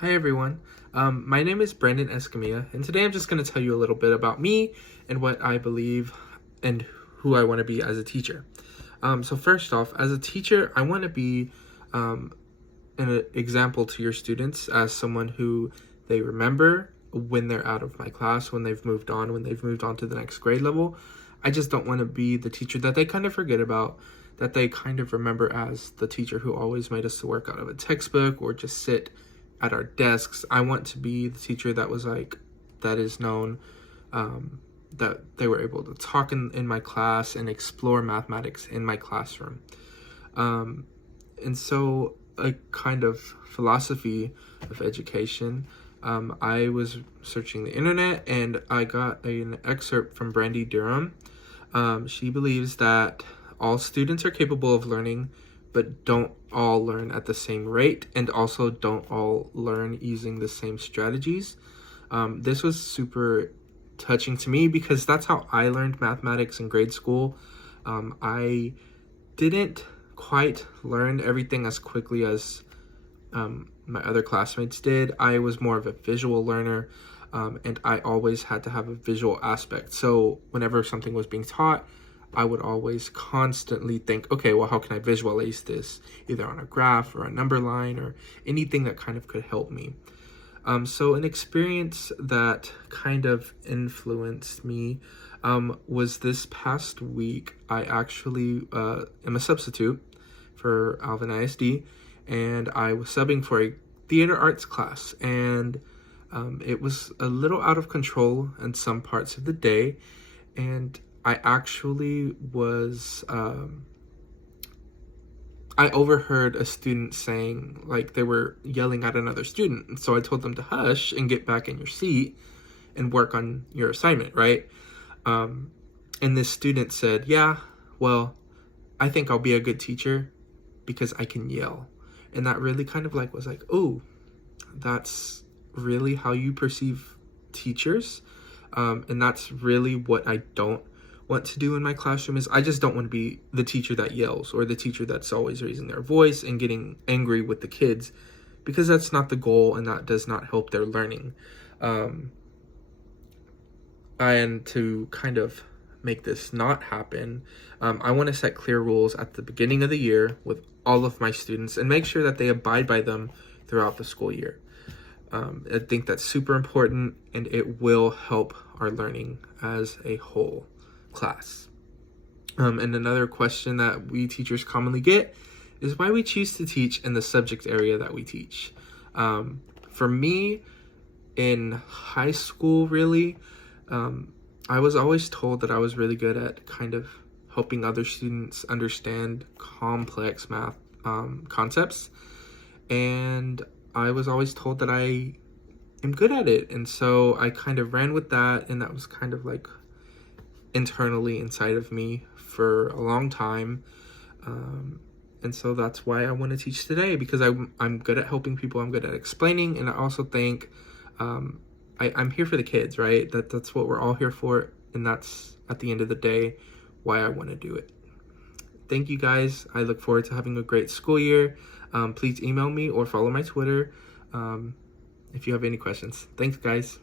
Hi everyone, my name is Brandon Escamilla, and today I'm just going to tell you a little bit about me and what I believe and who I want to be as a teacher. So first off, as a teacher, I want to be an example to your students as someone who they remember when they're out of my class, when they've moved on to the next grade level. I just don't want to be the teacher that they kind of forget about, that they kind of remember as the teacher who always made us to work out of a textbook or just sit at our desks. I want to be the teacher that is known, that they were able to talk in my class and explore mathematics in my classroom. And so a kind of philosophy of education, I was searching the internet and I got an excerpt from Brandy Durham. She believes that all students are capable of learning, but don't all learn at the same rate, and also don't all learn using the same strategies. This was super touching to me because that's how I learned mathematics in grade school. I didn't quite learn everything as quickly as my other classmates did. I was more of a visual learner, and I always had to have a visual aspect. So whenever something was being taught, I would always constantly think, okay, well, how can I visualize this, either on a graph or a number line or anything that kind of could help me. So an experience that kind of influenced me was this past week. I actually am a substitute for Alvin ISD, and I was subbing for a theater arts class, and it was a little out of control in some parts of the day, and I actually was, I overheard a student saying, like, they were yelling at another student. And so I told them to hush and get back in your seat and work on your assignment, right? And this student said, yeah, well, I think I'll be a good teacher because I can yell. And that really kind of was like, oh, that's really how you perceive teachers. And that's really what I don't want to do in my classroom. Is I just don't want to be the teacher that yells or the teacher that's always raising their voice and getting angry with the kids, because that's not the goal and that does not help their learning. And to kind of make this not happen, I want to set clear rules at the beginning of the year with all of my students and make sure that they abide by them throughout the school year. I think that's super important, and it will help our learning as a whole class. And another question that we teachers commonly get is why we choose to teach in the subject area that we teach. For me, in high school, really, I was always told that I was really good at kind of helping other students understand complex math concepts, and I was always told that I am good at it, and so I kind of ran with that, and that was kind of like internally inside of me for a long time. And so that's why I want to teach today, because I'm good at helping people, I'm good at explaining, and I also think I'm here for the kids, right? That's what we're all here for, and that's at the end of the day why I want to do it. Thank you guys. I look forward to having a great school year. Please email me or follow my Twitter if you have any questions. Thanks, guys.